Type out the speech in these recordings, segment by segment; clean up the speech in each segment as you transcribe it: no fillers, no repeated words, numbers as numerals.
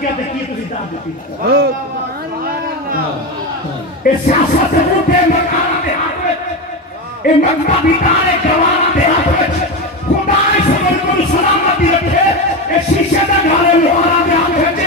गया तो की तुसी दाद दी ए सियासत मुद्दे मकान दे हाथ विच ए मक्का बितारे जवान दे हाथ विच खुदा इस मुल्क को सलामती रखे ए शीशे दा घारे लोहारा दे हाथ विच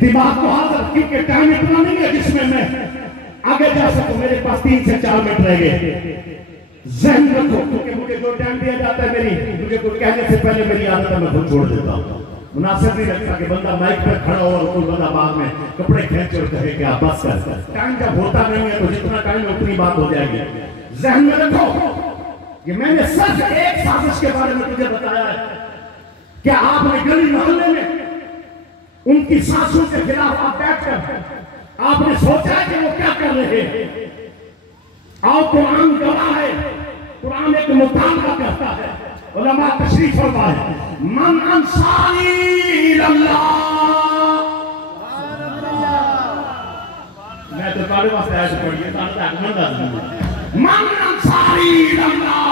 दिमाग को हाथ क्योंकि टाइम इतना नहीं है जिसमें मैं आगे जा सकूं। मेरे पास 3 से 4 मिनट रह गए। ज़हन रखो क्योंकि मुझे जो टाइम दिया जाता है मुझे कुछ कहने से पहले मेरी आदत है मैं खुद छोड़ देता हूँ। मुनासिब नहीं लगता कि बंदा माइक पर खड़ा हो और कोई बंदा बाद में कपड़े खींच और कहे कि आप बस कर। टाइम जब होता नहीं है तो जितना टाइम है उतनी बात हो जाएगी। ज़हन में रखो कि मैंने सिर्फ एक साजिश के बारे में तुझे बताया है। क्या आपने गली मोहल्ले में उनकी सासों के खिलाफ आप बैठकर आपने सोचा है कि वो क्या कर रहे हैं? आओ कुरान गवाह है, कुरान एक मुतालबा करता है। उलमा तशरीफ फरमाए मन अंसारी इल्लल्लाह। मैं तो तुम्हारे वास्ते आया पढ़िए मन अंसारी इल्लल्लाह।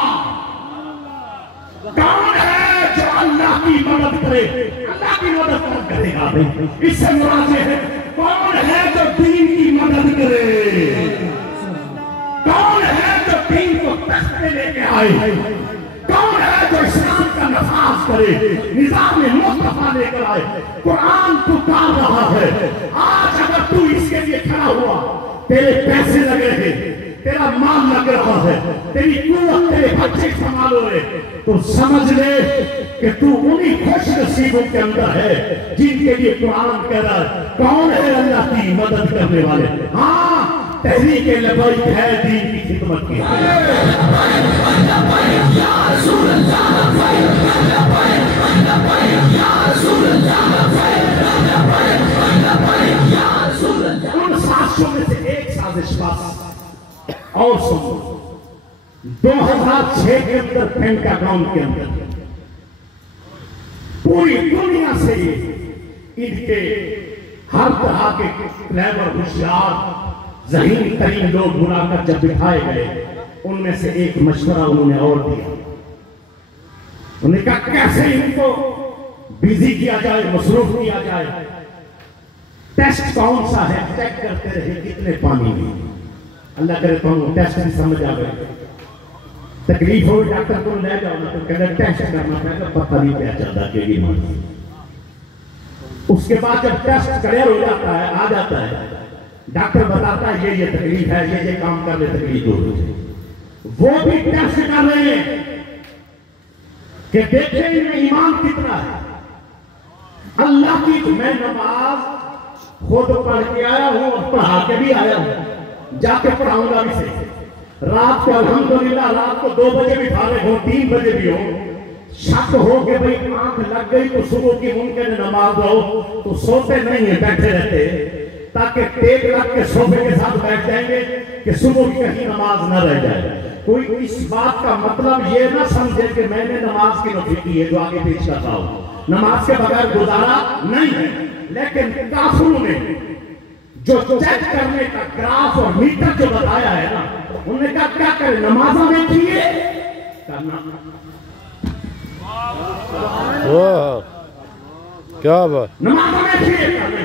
कौन है जो अल्लाह की मदद करे? अल्लाह की मदद कौन करेगा भाई? इससे मुराद है कौन है जो दीन की मदद करे? कौन है जो दीन को तख्त पे लेके आए? कौन है जो इस्लाम का नफाज करे, निजाम मुस्तफा लेकर आए? कुरान पुकार रहा है। आज अगर तू इसके लिए खड़ा हुआ, तेरे पैसे लगे हैं, तेरा माल लग रहा है, तेरी कुव्वत तेरे बच्चे संभाल रहे, तो समझ ले कि तू उन्हीं खुश नसीबों के अंदर है जिनके लिए कुरान कह रहा है कौन है अल्लाह की मदद करने वाले। हाँ, तहरीक लबैक है दीन की खिदमत की। उन साजिशों में से एक साजिश बस और सुनो। 2006 के अंदर पेंटागन के अंदर पूरी दुनिया से इनके हर तरह के क्लेवर होशियार ज़हीन तरीन लोग बुलाकर जब बिठाए गए, उनमें से एक मशवरा उन्होंने और दिया। उन्होंने कहा कैसे इनको बिजी किया जाए, मसरूफ किया जाए। टेस्ट कौन सा है चेक करते रहे कितने पानी में। अल्लाह करे तो टेस्ट भी समझ आ गए। तकलीफ हो डॉक्टर को ले जाओ ना तो कहते टेस्ट करना पड़ेगा, पता नहीं क्या चलता कि बीमारी। उसके बाद जब टेस्ट क्लियर हो जाता है, आ जाता है, डॉक्टर बताता है ये तकलीफ है, ये काम कर ले तकलीफ दूर हो जाए। वो भी टेस्ट कर रहे हैं कि देखें इनमें ईमान कितना है। अल्लाह की मैं नमाज खुद पढ़ के आया हूं और पढ़ा के भी आया हूं, जाके पढ़ाऊंगा भी सही। रात को अल्हम्दुलिल्लाह रात को 2 बजे भी फारिग हो, 3 बजे भी हो, शक हो कि भाई आंख लग गई तो सुबह की मुमकिन नमाज हो तो सोते नहीं है, बैठे रहते ताकि टेक रख के सोफे के साथ बैठ जाएंगे कि सुबह की कहीं नमाज न रह जाए। कोई इस बात का मतलब ये ना समझे कि मैंने नमाज की नफी की है जो आगे पेश कर रहा हूं। नमाज के बगैर गुजारा नहीं है, लेकिन काफिरों ने जो चेक करने का ग्राफ और मीटर जो बताया है ना, उन्होंने कहा क्या करें, नमाज़ा देखिए करना। क्या बात, नमाज़ा देखिए करने,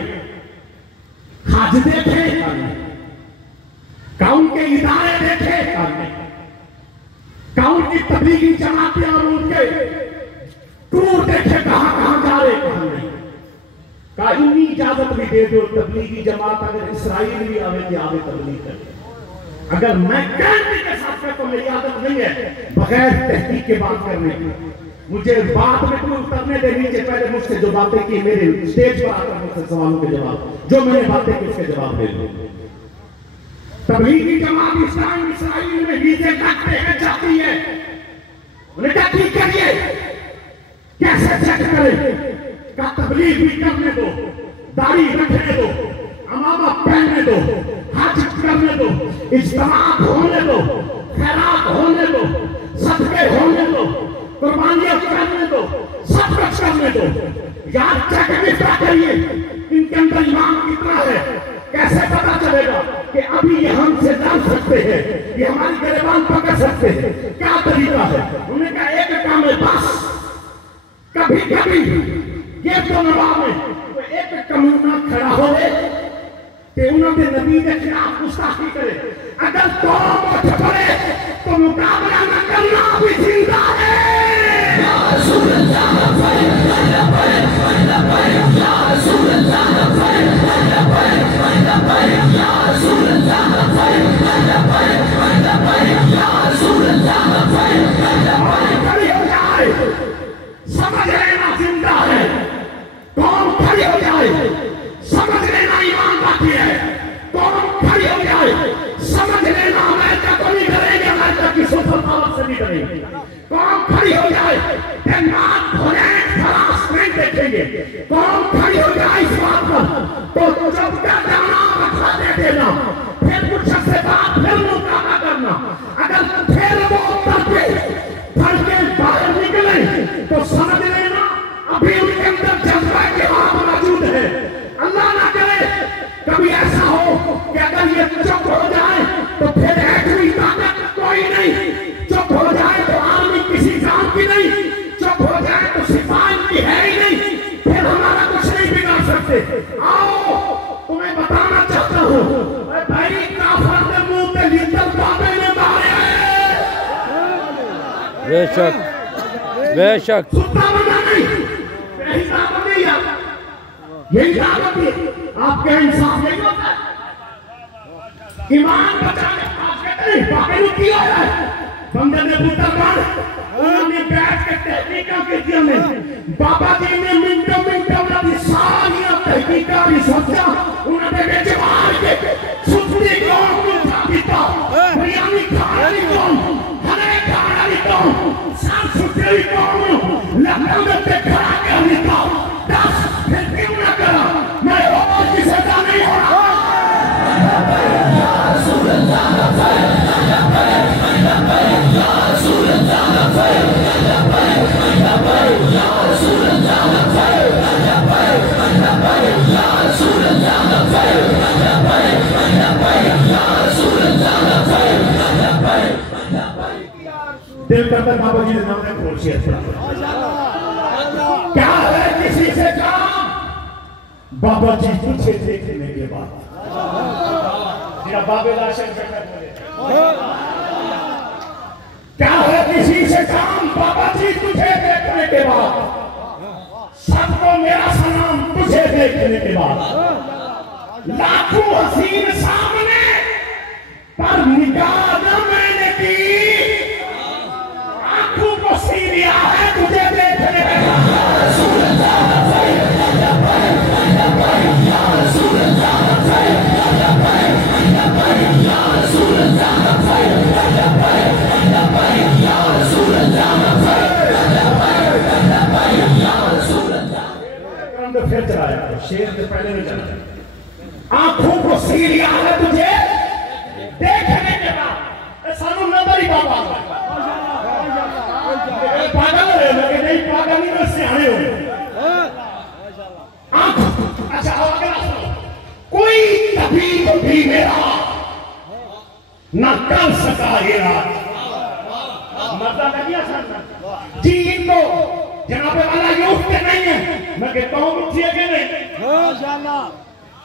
हज देखे करने, काउन के इदारे देखे करने, काउन की तबलीगी जमातें और उनके टूर देखे कहां कहां जा रहे करने का इन्हीं इजाजत भी दे दो। तबलीगी जमात अगर इसराइल भी आवे तो आवे तबलीग करे। अगर मैं गारंटी के साथ कहता हूं मेरी आदत नहीं है बगैर तहकीक के बात करने की। मुझे बात में कोई उतरने दे नीचे, पहले मुझसे जो बातें की मेरे स्टेज पर आकर मुझसे सवालों के जवाब, जो मैंने बातें की उसके जवाब दे दो। तबलीगी जमात इसराइल में वीजे काटते हैं जाती है, उन्हें क्या ठीक करिए, कैसे चेक करें का तबलीग भी करने दो, दाढ़ी रखने दो, अमामा पहनने दो, हज करने दो, इज्तिमा होने दो, खैरात होने दो, सदके होने दो, कुर्बानियां करने दो, सब कुछ करने दो। याद चेक करिए इनके अंदर ईमान कितना है। कैसे पता चलेगा कि अभी ये हमसे लड़ सकते हैं, ये हमारी गिरबान पकड़ सकते हैं? क्या तरीका है? उन्होंने कहा एक काम है बस, कभी कभी ये तो नवाब में तो एक कमीना खड़ा हो कि उन्होंने नबी के खिलाफ गुस्ताखी करे, अगर कौम उठ पड़े तो मुकाबला न करना भी जिंदा है। खड़ी हो जाए, समझ लेना जिंदा है। कौम खड़ी हो जाए, समझ लेना ईमान बाकी है। कौम खड़ी हो जाए, समझ लेना अमेरिका को नहीं करेंगे, अमेरिका की सुपरपावर से नहीं करेंगे। कौम खड़ी हो जाए, नात नहीं देखेंगे। कौम खड़ी हो जाए इस बात पर तो जब तक जाना बता दे देना, फिर कुछ से बात फिर मुकाबला करना। अगर फिर वो तड़पे फल के बाहर निकले तो समझ लेना अभी उनके अंदर जज्बा के वहां मौजूद है। अल्लाह ना करे कभी ऐसा हो कि अगर ये चुप हो जाए तो फिर ऐसी ताकत कोई नहीं। चुप हो जाए तो आर्मी किसी काम की नहीं, चुप हो जाए तो सिपाही की है ही नहीं, फिर हमारा कुछ नहीं बिगाड़ सकते। आओ तुम्हें बताना चाहता हूँ भाई, काफर के मुंह पे लीडर बाबे ने मारे। बेशक बेशक सुनता बना नहीं, यही दावत नहीं है, यही दावत है। आपके इंसाफ नहीं होता, ईमान बचाने नहीं बाबे ने किया है। बंदे ने पूछा बार उन्होंने बैठ के तहकीका की में बाबा जी ने मिनटों वाली सारियां तहकीका भी सोचा। उन्होंने बेटे मार के सुतली कौन को उठा पीता, बिरयानी खाने कौन, हरे खाने कौन, साफ सुथरी कौन, लखनऊ में पे खड़ा कर लिखा। 10 फिर क्यों ना करा, मैं और किसी का नहीं हो रहा। दिल करता बाबा जी ने नाम खोल शेयर क्या है किसी से काम बाबा जी तुझे देखने के बाद बाबे क्या है किसी से काम बाबा जी तुझे देखने के बाद, सबको मेरा सलाम तुझे देखने के बाद। लाखों हसीन सामने पर निगाह न मैंने की, आंखों को सी लिया है तुझे देखने के बाद। फिर चलाया शेर से पहले नहीं चला। आंखों को सी लिया है तुझे देखने के बाद। सानू नंबर ही बाबा पागल है, मैं नहीं पागल नहीं, मैं सियाने हो। अच्छा कोई तबीब भी मेरा न कर सका ये राज। मतलब जी इनको जनाबे वाला ये उठते नहीं है, मैं कहता हूँ उठिए कि नहीं।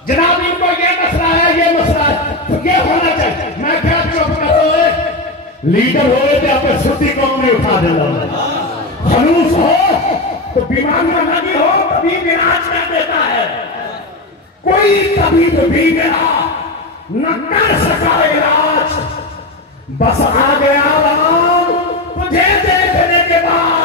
जनाब इनको ये मसला है, ये मसला है, तो ये होना चाहिए। मैं क्या चुप करो, लीडर हो तो आपको छुट्टी कौन नहीं उठा देना। खलूस हो तो बीमारियां लगी हो तभी इलाज कर देता है। कोई तबीब भी मेरा न कर सका इलाज, बस आ गया तुझे देखने के बाद।